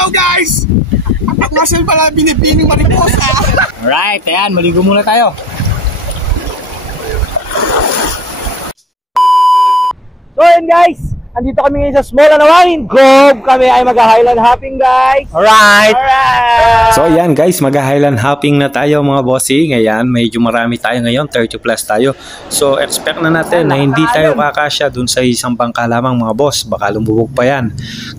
Hello guys! At Marcel pala binibining mariposa. Alright, ayan, maligo muna tayo. So yun guys, andito kami ngayon sa Small Anawangin Cove. Kami ay mag-highland hopping guys. Alright! So yan guys, mag-highland hopping na tayo mga bossing. Ayan, medyo marami tayo ngayon, 30 plus tayo. So expect na natin na hindi tayo kakasya dun sa isang bangka lamang mga boss. Baka lumubog pa yan.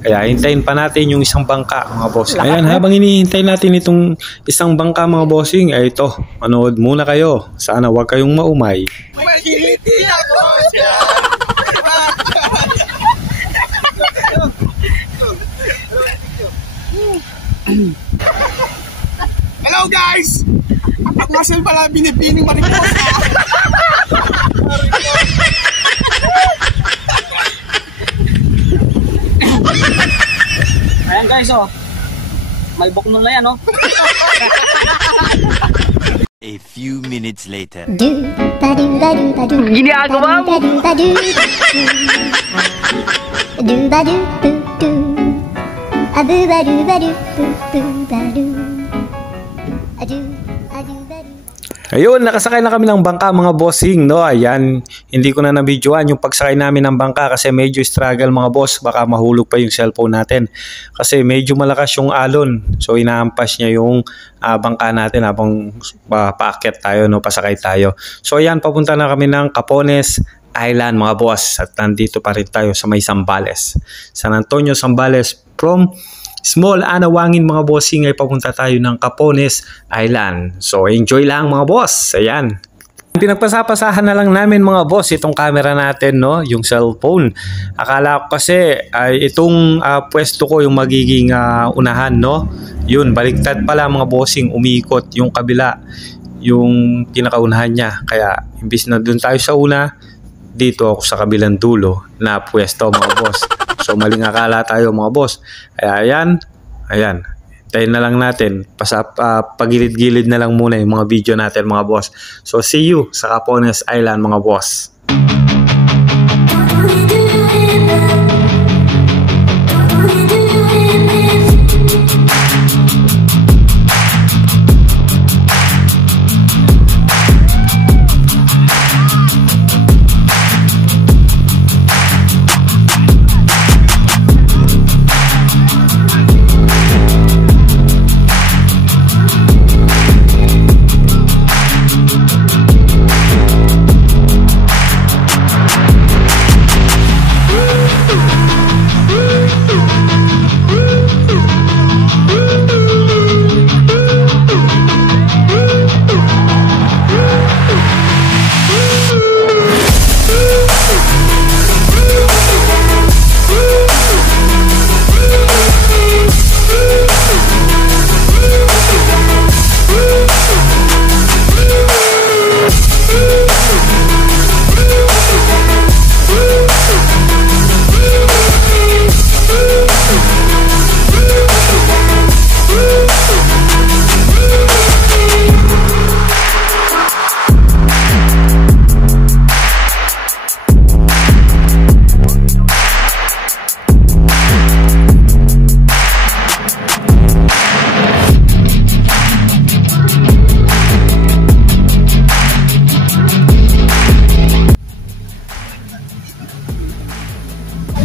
Kaya hintayin pa natin yung isang bangka mga boss. Ayan, habang hinihintay natin itong isang bangka mga bossing, ay ito, manood muna kayo. Sana huwag kayong maumay. Magigiti ako siya! Hello guys! At Marcel pala binibining mariposa. Ayan guys, oh. May buknol na yan, oh. A few minutes later. Ginagawa mo? Ayun, nakasakay na kami ng bangka mga bossing, no? Ayan, hindi ko na na-videoan yung pagsakay namin ng bangka kasi medyo struggle mga boss. Baka mahulog pa yung cellphone natin kasi medyo malakas yung alon. So inaampas niya yung bangka natin habang paakyat tayo, no? Pasakay tayo. So ayan, papunta na kami ng Capones Island mga boss. At nandito pa rin tayo sa may Zambales. San Antonio, Zambales. From Small Anawangin mga bossing ay papunta tayo ng Capones Island. So enjoy lang mga boss. Ayan. Pinagpasapasahan na lang namin mga boss itong camera natin, no, yung cellphone. Akala ko kasi ay itong pwesto ko yung magiging unahan, no. Yun, baliktad pala mga bossing, umiikot yung kabila, yung pinakaunahan niya. Kaya imbis na dun tayo sa una, dito ako sa kabilang dulo na pwesto mga boss. So maling akala tayo mga boss. Kaya ayan. Tayo na lang natin. Pagilid-gilid na lang muna yung mga video natin mga boss. So see you sa Capones Island mga boss.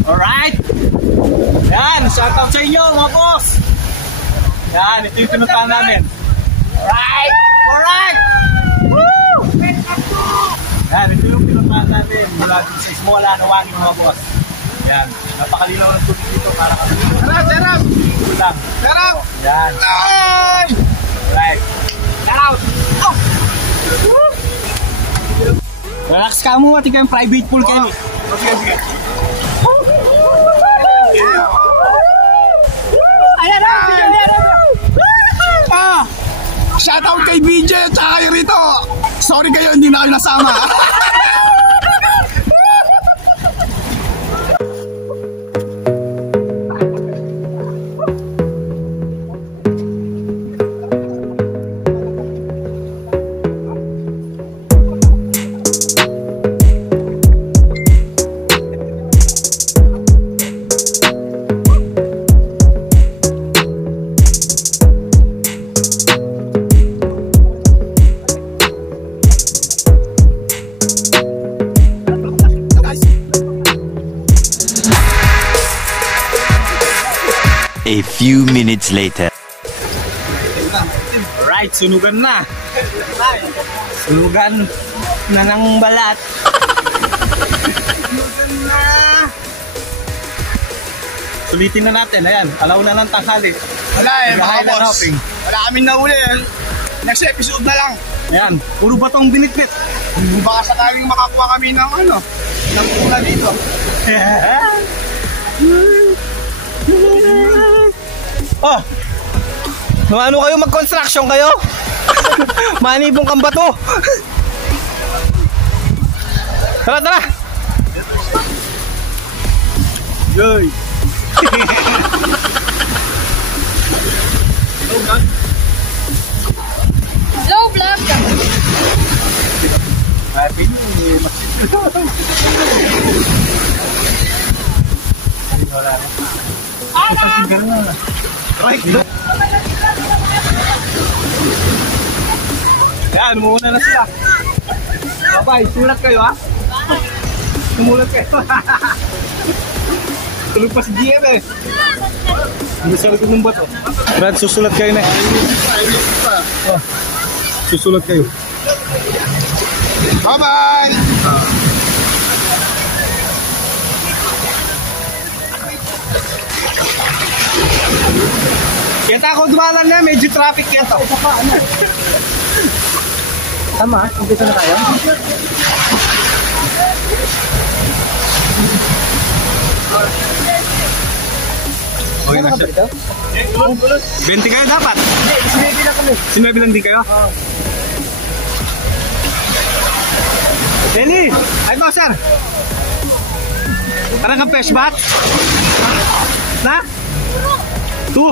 Alright! Yan, shoutout sa inyo mga boss! Yan, ito yung pinuntahan namin. Alright! Alright! Woo! Yan, ito yung pinuntahan natin mula sa Small Anawangin mga boss. Yan, napakalinaw ng tubig dito para kami. Sarap! Ito lang. Sarap! Yan. Ay! Alright. Shoutout! Oh! Relax ka mo, tingnan yung private pool kayo. Sige, sige. Ayan na! Shoutout kay BJ at saka kayo rito. Sorry kayo, hindi na kayo nasama. A few minutes later. Alright, sunugan na. Sunugan na ng balat. Sunugan na. Sulitin na natin. Ayan, alauna ng tanghali. Wala eh, mga boss. Hopping. Wala kaming nahuli eh. Next episode na lang. Ayan, puro batong binitbit. Baka sakaling makakuha kami ng ano, ng pula dito. Oh, ano kayo, mag-construction kayo? Manibong kang bato. Tara, tara. Yoy. Low blood. Happy yan, muna na sila. Babay, sulat kayo ha? Sumulat kayo. Tulog pa si GM eh. Hindi sa likod ng bato. Brad, susulat kayo na. Oh, susulat kayo. Bye-bye! Kaya ako dumalan na, medyo traffic yan to. Tama, dito na tayo. Okay na siya. 20 kayo dapat? Hindi, 19 na kami. 19 lang din kayo? Oo. Deli! Ay po, sir! Parang kang fresh bat? Na? 2?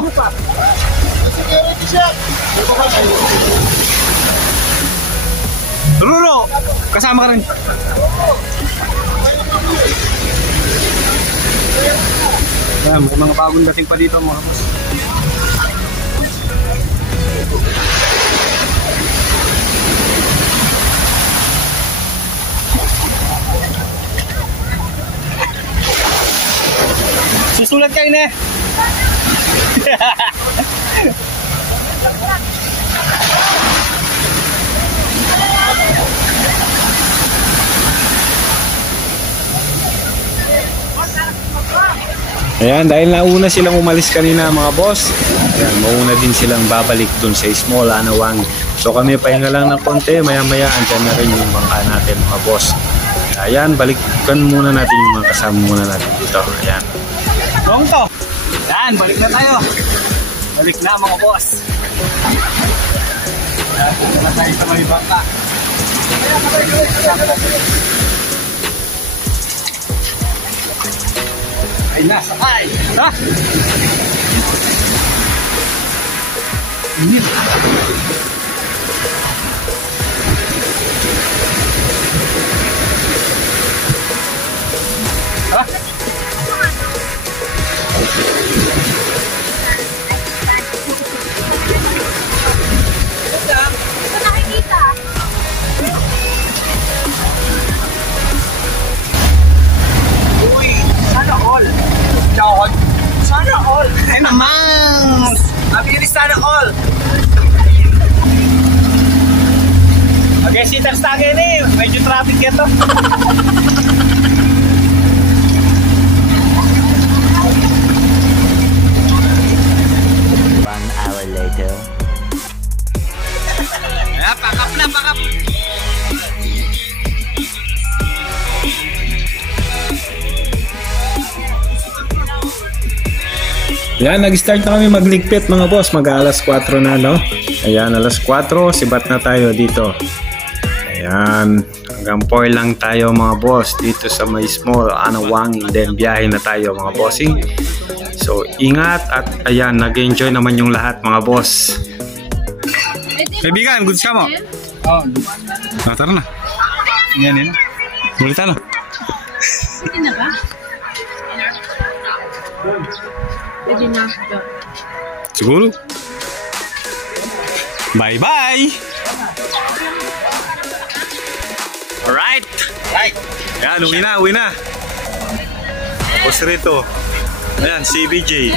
Ruro! Kasama ka rin. Ayan, may mga bagong dating pa dito mga boss. Susulat kayo na eh. Ayan, dahil nauna silang umalis kanina mga boss, ayan, mauna din silang babalik dun sa Small Anawang. So kami pahinga lang ng konti, maya maya andyan na rin yung bangka natin mga boss. Ayan, balikan muna natin yung mga kasama muna natin dito. Ayan. Long to. Ayan, balik na tayo. Balik na mga boss. Ayan, dito na tayo sa may bangka. Ay na, sakay! Ha? Init! Ha? Ito nakikita. Uy! Sana all! Sana all! Eh naman! Abilis sana all! Okay, sitters tagay na eh. Medyo traffic ito. One hour later. Pakap na, pakap! Ayan, nag-start na kami magligpit mga boss, mag-alas 4 na no. Ayan, alas 4, sibat na tayo dito. Ayan, hanggang 4 lang tayo mga boss dito sa may Small Anawang, then biyahe na tayo mga bossing. So ingat at ayan, nag-enjoy naman yung lahat mga boss. Kaibigan, goods ka mo? Oo. Tara na. Yan yun. Bulitan na. Pwede na ba? Pwede na. Siguro. Bye-bye! Alright! Right! Yan, uwi na, uwi na. Boss Rito. Ayan, CBJ.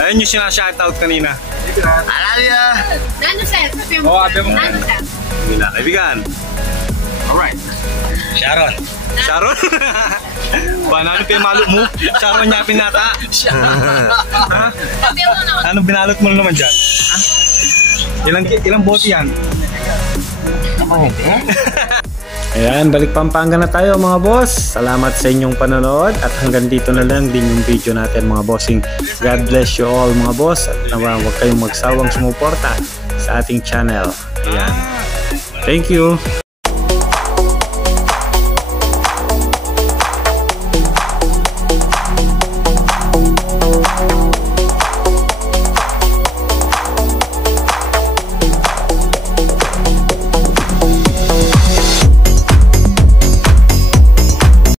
Ayun yung sinashoutout kanina. Nano sir, sabi mo. Oo, sabi mo. Nano sir. Kanina, kaibigan. Alright. Sharon. Sharon? Paano pa yung malo mo? Sharon niya pinata. Ha? Sabi mo naman. Anong binalot mo naman dyan? Ha? Ilang bote yan? Ayan, balik Pampanga na tayo mga boss. Salamat sa inyong panonood at hanggang dito na lang din yung video natin mga bossing. God bless you all mga boss at nawa huwag kayong magsawang sumuporta sa ating channel. Ayan. Thank you.